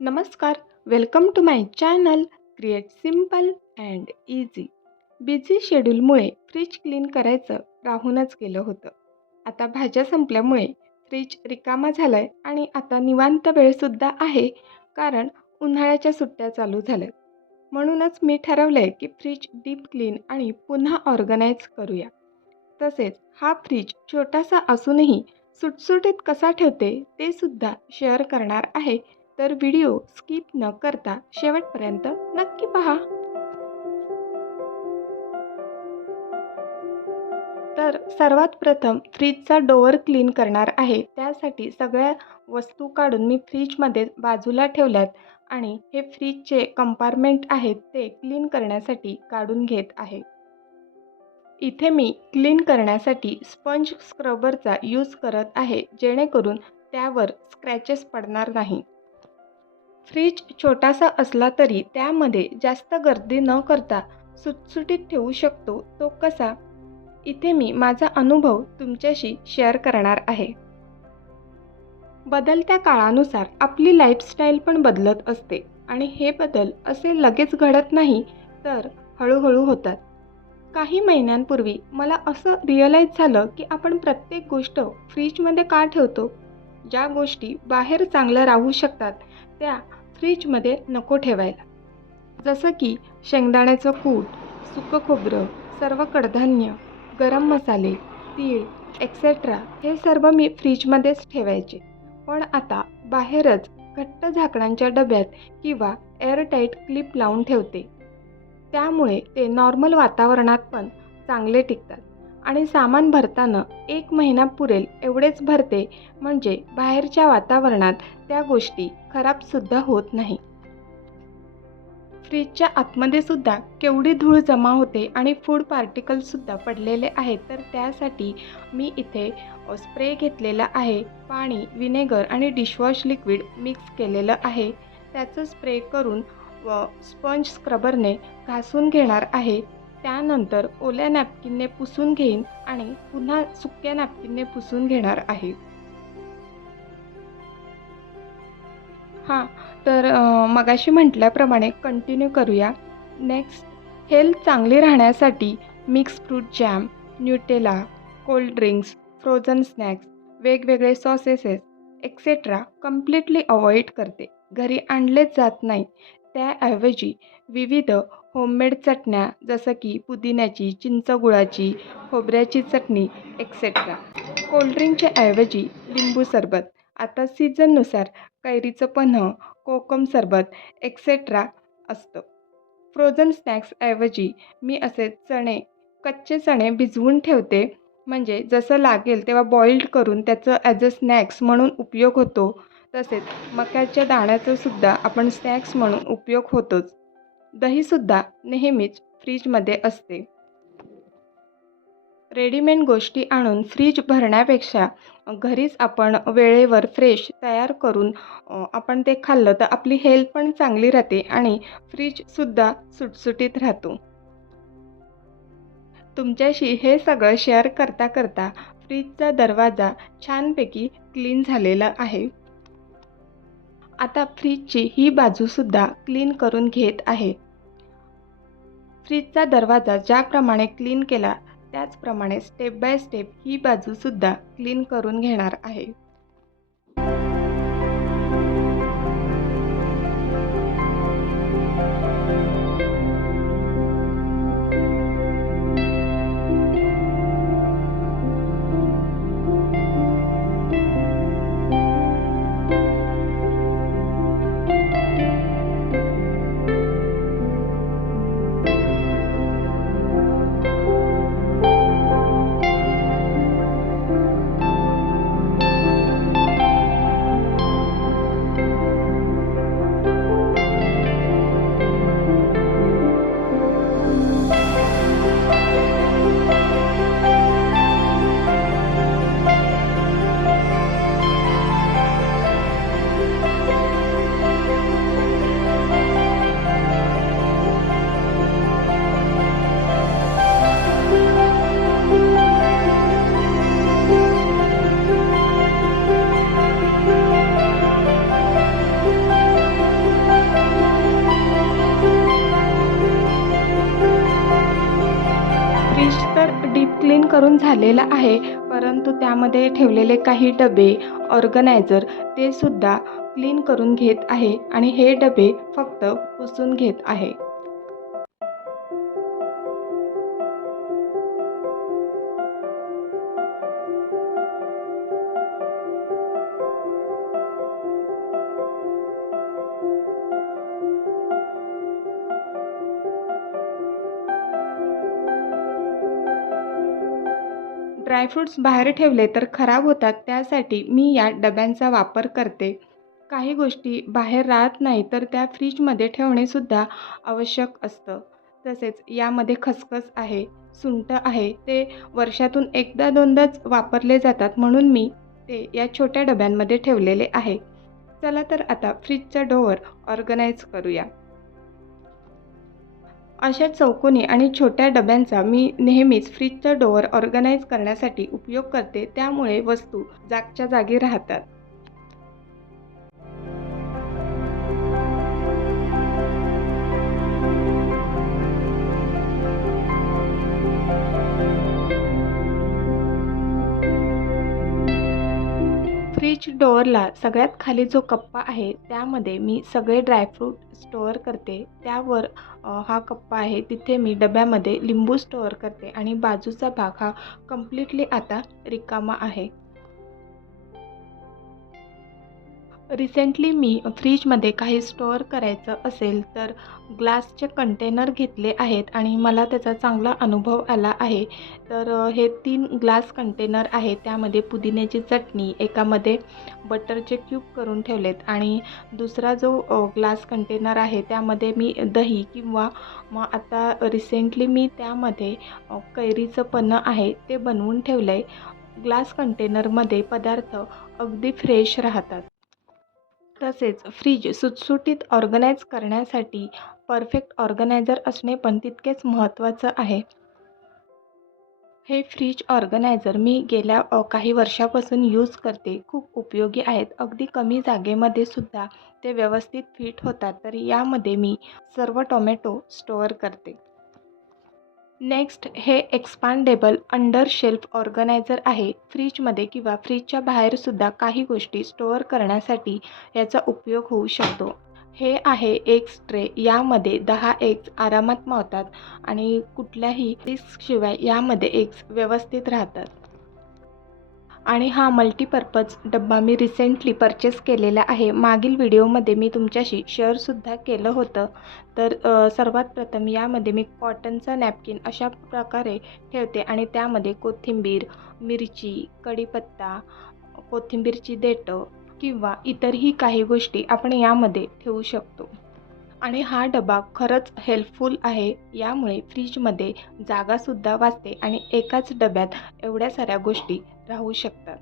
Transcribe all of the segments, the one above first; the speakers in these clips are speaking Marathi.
नमस्कार, welcome to my channel create simple and easy. Busy शेड्यूलमुळे फ्रीज क्लीन करायचं राहूनच गेलं होतं. आता भाज्या संपल्यामुळे फ्रीज रिकामा झालाय आणि आता निवांत वेळसुद्धा आहे, कारण उन्हाळ्याच्या सुट्ट्या चालू झाल्यात. म्हणूनच मी ठरवलंय की फ्रीज डीप क्लीन आणि पुन्हा ऑर्गनाइज करूया. तसेच हा फ्रीज छोटासा असूनही सुटसुटीत कसा ठेवते ते सुद्धा शेअर करणार आहे. तर व्हिडिओ स्किप न करता शेवटपर्यंत नक्की पहा. तर सर्वात प्रथम फ्रीजचा डोअर क्लीन करणार आहे. त्यासाठी सगळ्या वस्तू काढून मी फ्रीजमध्ये बाजूला ठेवल्यात आणि हे फ्रीजचे कंपार्टमेंट आहेत ते क्लीन करण्यासाठी काढून घेत आहे. इथे मी क्लीन करण्यासाठी स्पंज स्क्रबरचा यूज करत आहे, जेणेकरून त्यावर स्क्रॅचेस पडणार नाही. फ्रीज छोटासा असला तरी त्यामध्ये जास्त गर्दी न करता सुटसुटीत ठेवू शकतो तो कसा? इथे मी माझा अनुभव तुमच्याशी शेअर करणार आहे. बदलत्या काळानुसार आपली लाईफस्टाईल पण बदलत असते आणि हे बदल असे लगेच घडत नाही, तर हळूहळू होतात. काही महिन्यांपूर्वी मला असं रिअलाईज झालं की आपण प्रत्येक गोष्ट फ्रीजमध्ये का ठेवतो? ज्या गोष्टी बाहेर चांगल्या राहू शकतात त्या फ्रीजमध्ये नको ठेवायला. जसं की शेंगदाण्याचं कूट, सुकं खोबरं, सर्व कडधान्य, गरम मसाले, तीळ एक्सेट्रा हे सर्व मी फ्रीजमध्येच ठेवायचे. पण आता बाहेरच घट्ट झाकणांच्या डब्यात किंवा एअरटाईट क्लिप लावून ठेवते. त्यामुळे ते नॉर्मल वातावरणात पण चांगले टिकतात आणि सामान भरताना 1 महिना पुरेल एवढेच भरते, म्हणजे बाहेरच्या वातावरणात त्या गोष्टी खराबसुद्धा होत नाही. फ्रीजच्या आतमध्ये सुद्धा केवढी धूळ जमा होते आणि फूड पार्टिकल्ससुद्धा पडलेले आहेत, तर त्यासाठी मी इथे स्प्रे घेतलेला आहे. पाणी, व्हिनेगर आणि डिशवॉश लिक्विड मिक्स केलेलं आहे. त्याचं स्प्रे करून स्पंज स्क्रबरने घासून घेणार आहे. त्यानंतर ओल्या नॅपकिनने पुसून घेईन आणि पुन्हा सुक्या नॅपकिनने पुसून घेणार आहे. हां, तर मगाशी म्हटल्याप्रमाणे कंटिन्यू करूया. नेक्स्ट, हेल्थ चांगली राहण्यासाठी mix fruit jam, Nutella, cold drinks, frozen snacks, वेगवेगळे सॉसेसेस एक्सेट्रा कंप्लीटली अवॉइड करते. घरी आणलेच जात नाही. त्याऐवजी विविध होममेड चटण्या जसं की पुदिन्याची, चिंचगुळाची, खोबऱ्याची चटणी एक्सेट्रा. कोल्ड्रिंकच्या ऐवजी लिंबू सरबत. आता सीझननुसार कैरीचं पन्हं, कोकम सरबत एक्सेट्रा असतं. फ्रोझन स्नॅक्सऐवजी मी असे कच्चे चणे भिजवून ठेवते, म्हणजे जसं लागेल तेव्हा बॉइल्ड करून त्याचं ॲज अ स्नॅक्स म्हणून उपयोग होतो. तसेच मक्याच्या दाण्याचा सुद्धा आपण स्नॅक्स म्हणून उपयोग होतोच. दहीसुद्धा नेहमीच फ्रीजमध्ये असते. रेडीमेड गोष्टी आणून फ्रीज भरण्यापेक्षा घरीच आपण वेळेवर फ्रेश तयार करून आपण ते खाल्लं तर आपली हेल्थ पण चांगली राहते आणि फ्रीजसुद्धा सुटसुटीत राहतो. तुमच्याशी हे सगळं शेअर करता करता फ्रीजचा दरवाजा छानपैकी क्लीन झालेला आहे. आता फ्रीजची ही बाजूसुद्धा क्लीन करून घेत आहे. फ्रीजचा दरवाजा ज्याप्रमाणे क्लीन केला त्याचप्रमाणे स्टेप बाय स्टेप ही बाजूसुद्धा क्लीन करून घेणार आहे. झालेला आहे, परंतु त्यामध्ये ठेवलेले काही डबे, ऑर्गनायझर ते सुद्धा क्लीन करून घेत आहे आणि हे डबे फक्त पुसून घेत आहे. ड्रायफ्रूट्स बाहेर ठेवले तर खराब होतात, त्यासाठी मी या डब्यांचा वापर करते. काही गोष्टी बाहेर राहत नाही तर त्या फ्रीजमध्ये ठेवणेसुद्धा आवश्यक असतं. तसेच यामध्ये खसखस आहे, सुंठ आहे, ते वर्षातून एकदा दोनदाच वापरले जातात, म्हणून मी ते या छोट्या डब्यांमध्ये ठेवलेले आहे. चला तर आता फ्रीजचा डोअर ऑर्गनाइज करूया. अशा चौकोनी आणि छोट्या डब्यांचा मी नेहमीच फ्रीजचा डोअर ऑर्गनाइज करण्यासाठी उपयोग करते, त्यामुळे वस्तू जागच्या जागी राहतात. फ्रीज डोअरला सगळ्यात खाली जो कप्पा आहे त्यामध्ये मी सगळे ड्रायफ्रूट स्टोअर करते. त्यावर हा कप्पा आहे, तिथे मी डब्यामध्ये लिंबू स्टोअर करते आणि बाजूचा भाग हा कंप्लीटली आता रिकामा आहे. रिसेंटली मी फ्रीजमध्ये काही स्टोअर करायचं असेल तर ग्लासचे कंटेनर घेतले आहेत आणि मला त्याचा चांगला अनुभव आला आहे. तर हे 3 ग्लास कंटेनर आहेत. त्यामध्ये पुदिन्याची चटणी, एकामध्ये बटरचे क्यूब करून ठेवलेत आणि दुसरा जो ग्लास कंटेनर आहे त्यामध्ये मी दही किंवा मग आता रिसेंटली मी त्यामध्ये कैरीचं पन्हं आहे ते बनवून ठेवलं आहे. ग्लास कंटेनरमध्ये पदार्थ अगदी फ्रेश राहतात. तसेच फ्रीज सुटसुटीत ऑर्गनाइज करण्यासाठी परफेक्ट ऑर्गनायझर असणे पण तितकेच महत्त्वाचं आहे. हे फ्रीज ऑर्गनायझर मी गेल्या काही वर्षापासून यूज करते. खूप उपयोगी आहेत. अगदी कमी जागेमध्ये सुद्धा ते व्यवस्थित फिट होतात. तर यामध्ये मी सर्व टोमॅटो स्टोअर करते. नेक्स्ट हे एक्सपांडेबल अंडर शेल्फ ऑर्गनायझर आहे. फ्रीजमध्ये किंवा फ्रीजच्या बाहेरसुद्धा काही गोष्टी स्टोअर करण्यासाठी याचा उपयोग होऊ शकतो. हे आहे एग्स ट्रे. यामध्ये 10 एग्स आरामात मावतात आणि कुठल्याही रिस्कशिवाय यामध्ये एग्स व्यवस्थित राहतात. आणि हा मल्टीपर्पज डब्बा मी रिसेंटली परचेस केलेला आहे. मागील व्हिडिओमध्ये मी तुमच्याशी शेअरसुद्धा केलं होतं. तर सर्वात प्रथम यामध्ये मी कॉटनचा नॅपकिन अशा प्रकारे ठेवते आणि त्यामध्ये कोथिंबीर, मिरची, कढीपत्ता, कोथिंबीरची देठं किंवा इतरही काही गोष्टी आपण यामध्ये ठेवू शकतो. आणि हा डबा खरंच हेल्पफुल आहे. यामुळे फ्रीजमध्ये जागासुद्धा वाचते आणि एकाच डब्यात एवढ्या साऱ्या गोष्टी राहू शकतात.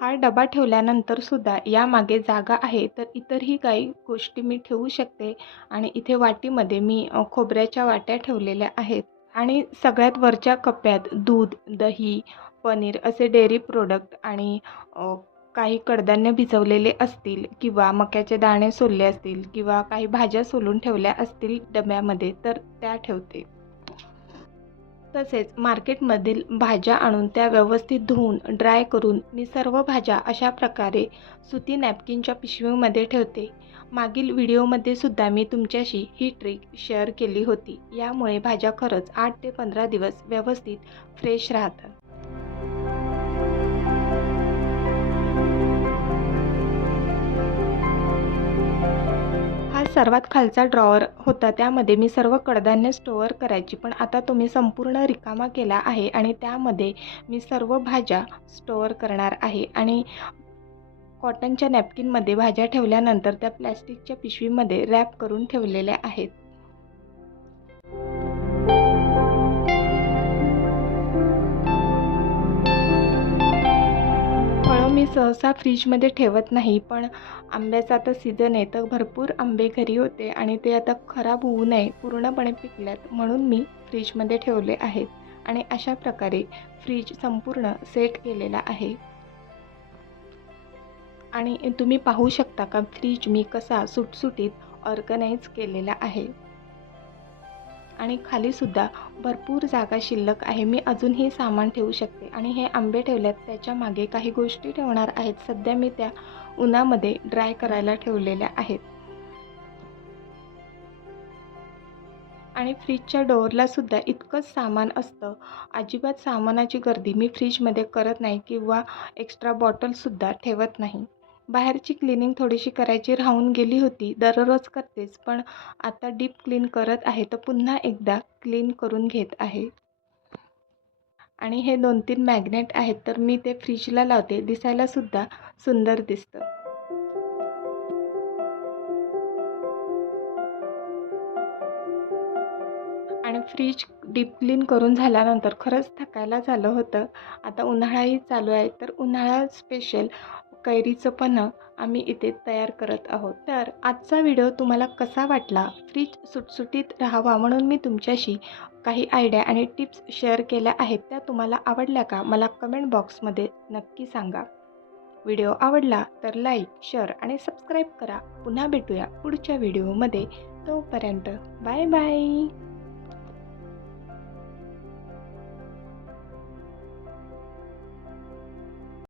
हा डबा ठेवल्यानंतर सुद्धा यामागे जागा आहे, तर इतरही काही गोष्टी मी ठेवू शकते. आणि इथे वाटीमध्ये मी खोबऱ्याच्या वाट्या ठेवलेल्या आहेत. आणि सगळ्यात वरच्या कप्प्यात दूध, दही, पनीर असे डेअरी प्रोडक्ट आणि काही कडधान्य भिजवलेले असतील किंवा मक्याचे दाणे सोलले असतील किंवा काही भाज्या सोलून ठेवल्या असतील डब्यामध्ये, तर त्या ठेवते. तसेच मार्केटमधील भाज्या आणून त्या व्यवस्थित धुवून ड्राय करून मी सर्व भाज्या अशा प्रकारे सुती नॅपकिनच्या पिशवीमध्ये ठेवते. मागील व्हिडिओमध्ये सुद्धा मी तुमच्याशी ही ट्रिक शेअर केली होती. यामुळे भाज्या खरंच 8 ते 15 दिवस व्यवस्थित फ्रेश राहतात. हा सर्वात खालचा ड्रॉवर होता, त्यामध्ये मी सर्व कडधान्य स्टोअर करायची. पण आता तो मी संपूर्ण रिकामा केला आहे आणि त्यामध्ये मी सर्व भाज्या स्टोअर करणार आहे. आणि कॉटनच्या नॅपकिनमध्ये भाज्या ठेवल्यानंतर त्या प्लॅस्टिकच्या पिशवीमध्ये रॅप करून ठेवलेल्या आहेत. फळं मी सहसा फ्रीजमध्ये ठेवत नाही, पण आंब्याचा आता सीझन आहे, तर भरपूर आंबे घरी होते आणि ते आता खराब होऊ नये, पूर्णपणे पिकल्यात म्हणून मी फ्रीजमध्ये ठेवले आहेत. आणि अशा प्रकारे फ्रीज संपूर्ण सेट केलेला आहे. आणि तुम्ही पाहू शकता का फ्रीज मी कसा सुटसुटीत ऑर्गनाइज केलेला आहे. आणि खालीसुद्धा भरपूर जागा शिल्लक आहे. मी अजूनही सामान ठेवू शकते आणि हे आंबे ठेवल्यात त्याच्या मागे काही गोष्टी ठेवणार आहेत. सध्या मी त्या उन्हामध्ये ड्राय करायला ठेवलेल्या आहेत. आणि फ्रीजच्या डोअरला सुद्धा इतकंच सामान असतं. अजिबात सामानाची गर्दी मी फ्रीजमध्ये करत नाही किंवा एक्स्ट्रा बॉटलसुद्धा ठेवत नाही. बाहेरची क्लिनिंग थोडीशी करायची राहून गेली होती. दररोज करतेच, पण आता डीप क्लीन करत आहे, तर पुन्हा एकदा क्लीन करून घेत आहे. आणि हे 2-3 मॅग्नेट आहेत, तर मी ते फ्रीजला लावते. दिसायलासुद्धा सुंदर दिसतं. आणि फ्रीज डीप क्लीन करून झाल्यानंतर खरंच थकायला झालं होतं. आता उन्हाळाही चालू आहे, तर उन्हाळा स्पेशल कैरीचं पन्हं आम्ही इथे तयार करत आहोत. तर आजचा व्हिडिओ तुम्हाला कसा वाटला? फ्रीज सुटसुटीत राहावा म्हणून मी तुमच्याशी काही आयडिया आणि टिप्स शेअर केल्या आहेत. त्या तुम्हाला आवडल्या का? मला कमेंट बॉक्समध्ये नक्की सांगा. व्हिडिओ आवडला तर लाईक, शेअर आणि सबस्क्राईब करा. पुन्हा भेटूया पुढच्या व्हिडिओमध्ये. तोपर्यंत बाय बाय.